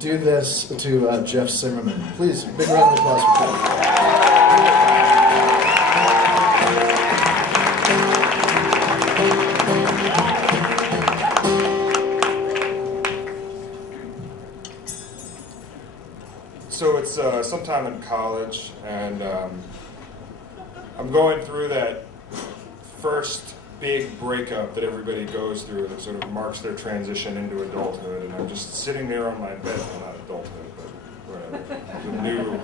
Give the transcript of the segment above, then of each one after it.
do this to Jeff Zimmerman. Please, big round of applause for Jeff. So it's sometime in college, and I'm going through that first big breakup that everybody goes through that sort of marks their transition into adulthood, and I'm just sitting there on my bed, well, not adulthood, but whatever, the new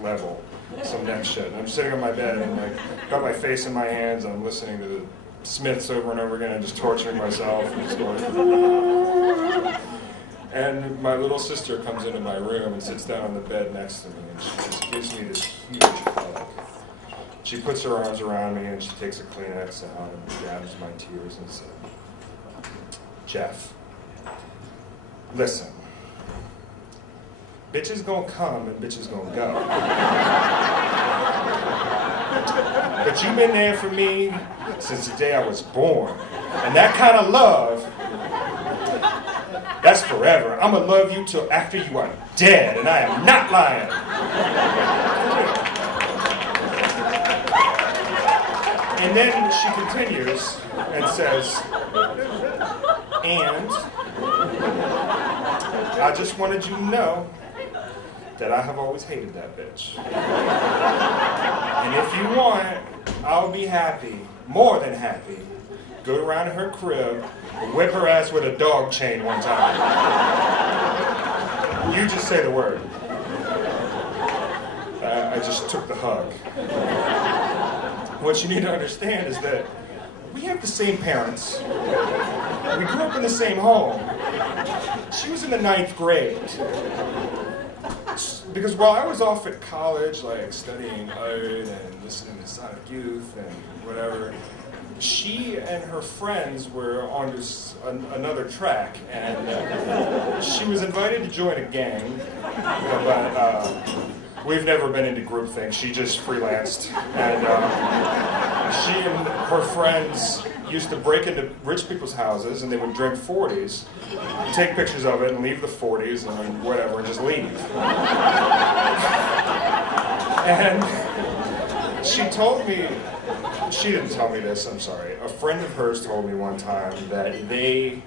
level, some next shit. And I'm sitting on my bed and like got my face in my hands, and I'm listening to the Smiths over and over again, and just torturing myself, and just going. And my little sister comes into my room and sits down on the bed next to me, and she just gives me this huge hug. She puts her arms around me, and she takes a Kleenex out and grabs my tears and says, "Jeff, listen, bitches gonna come and bitches gonna go. But you've been there for me since the day I was born. And that kind of love, that's forever. I'm going to love you till after you are dead, and I am not lying." And then she continues and says, "And I just wanted you to know that I have always hated that bitch. And if you want, I'll be happy, more than happy, go around to her crib and whip her ass with a dog chain one time. You just say the word." I just took the hug. What you need to understand is that we have the same parents. We grew up in the same home. She was in the 9th grade. Because while I was off at college, like studying art and listening to Sonic Youth and whatever, she and her friends were on this, another track, and she was invited to join a gang, but we've never been into groupthink. She just freelanced, and she and her friends used to break into rich people's houses, and they would drink 40s, take pictures of it, and leave the 40s, and then whatever, and just leave. And she told me, she didn't tell me this, I'm sorry, a friend of hers told me one time that they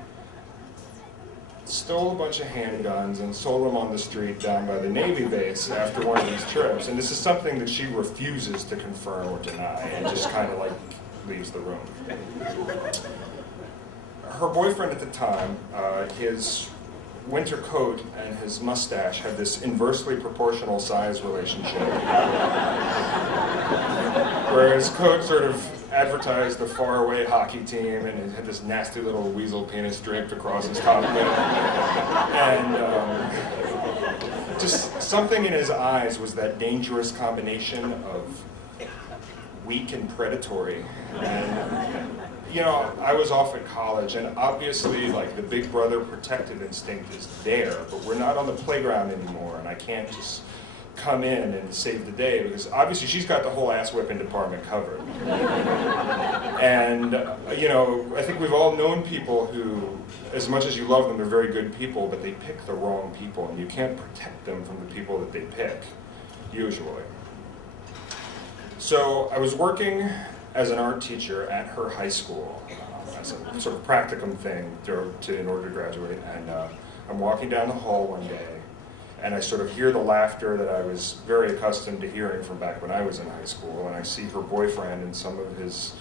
stole a bunch of handguns and sold them on the street down by the Navy base after one of these trips. And this is something that she refuses to confirm or deny, and just kind of like leaves the room. Her boyfriend at the time, his winter coat and his mustache had this inversely proportional size relationship, where his coat sort of advertised a faraway hockey team, and it had this nasty little weasel penis draped across his top lip. And just something in his eyes was that dangerous combination of weak and predatory. And, you know, I was off at college, and obviously, like, the big brother protective instinct is there, but we're not on the playground anymore, and I can't just come in and save the day, because obviously she's got the whole ass-whipping department covered. And, you know, I think we've all known people who, as much as you love them, they're very good people, but they pick the wrong people, and you can't protect them from the people that they pick, usually. So I was working as an art teacher at her high school, as a sort of practicum thing in order to graduate, and I'm walking down the hall one day, and I sort of hear the laughter that I was very accustomed to hearing from back when I was in high school, and I see her boyfriend and some of his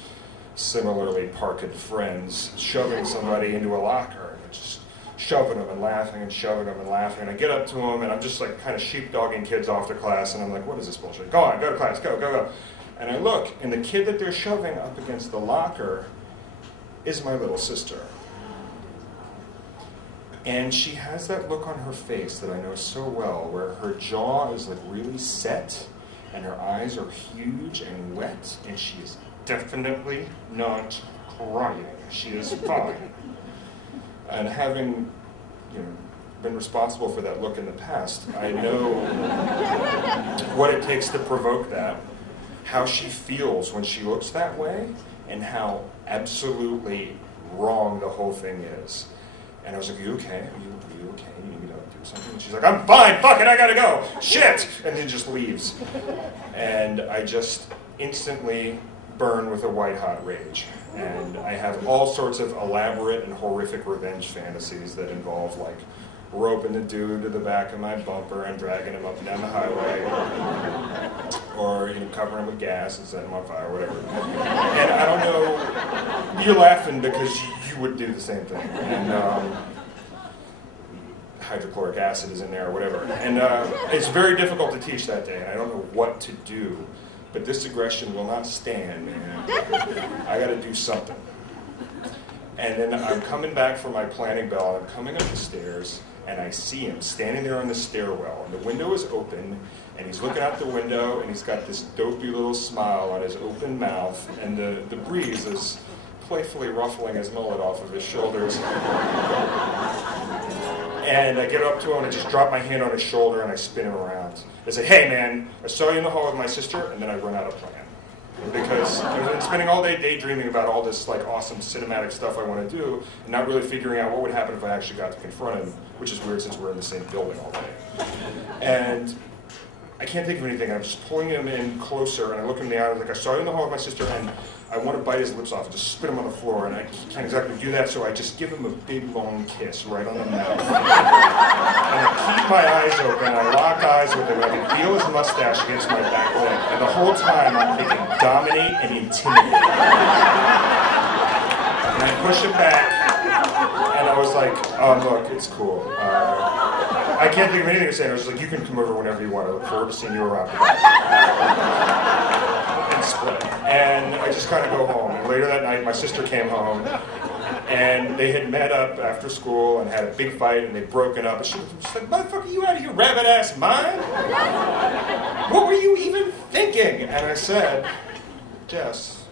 similarly parked friends shoving somebody into a locker, and just shoving them and laughing and shoving them and laughing. And I get up to him, and I'm just like kind of sheepdogging kids off to class, and I'm like, what is this bullshit? Go on, go to class, go, go, go. And I look, and the kid that they're shoving up against the locker is my little sister. And she has that look on her face that I know so well, where her jaw is like really set, and her eyes are huge and wet, and she is definitely not crying. She is fine. And having, you know, been responsible for that look in the past, I know what it takes to provoke that, how she feels when she looks that way, and how absolutely wrong the whole thing is. And I was like, are you okay? Are you okay? You need me to do something? And she's like, I'm fine, fuck it, I gotta go, shit! And then just leaves. And I just instantly burn with a white-hot rage. And I have all sorts of elaborate and horrific revenge fantasies that involve, like, roping the dude to the back of my bumper and dragging him up and down the highway, or covering him with gas and setting him on fire, whatever. And I don't know, you're laughing because you would do the same thing. And hydrochloric acid is in there, or whatever. And it's very difficult to teach that day, and I don't know what to do. But this aggression will not stand, man. I got to do something. And then I'm coming back for my planning bell, and I'm coming up the stairs, and I see him standing there on the stairwell, and the window is open, and he's looking out the window, and he's got this dopey little smile on his open mouth, and the breeze is playfully ruffling his mullet off of his shoulders. And I get up to him, and I just drop my hand on his shoulder, and I spin him around. I say, hey man, I saw you in the hall with my sister, and then I run out of plan. Because I've been spending all day daydreaming about all this like awesome cinematic stuff I want to do, and not really figuring out what would happen if I actually got to confront him, which is weird since we're in the same building all day. And I can't think of anything. I'm just pulling him in closer, and I look him in the eye. I was like, I saw you in the hall with my sister, and I want to bite his lips off and just spit him on the floor, and I can't exactly do that, so I just give him a big, long kiss right on the mouth. And I keep my eyes open, I lock eyes with him, and I can feel his mustache against my back leg. And the whole time I'm thinking, dominate and intimidate. And I push it back, and I was like, oh, look, it's cool. I can't think of anything to say. I was just like, you can come over whenever you want. I look forward to seeing you around. And split. And I just kind of go home. And later that night, my sister came home, and they had met up after school and had a big fight, and they'd broken up. And she was like, motherfucker, you out of your rabbit-ass mind? What were you even thinking? And I said, Jess,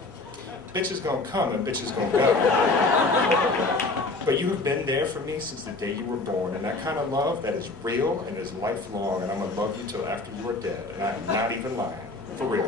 bitch is gonna come and bitch is gonna go. But you have been there for me since the day you were born, and that kind of love, that is real and is lifelong, and I'm gonna love you till after you are dead, and I'm not even lying. For real.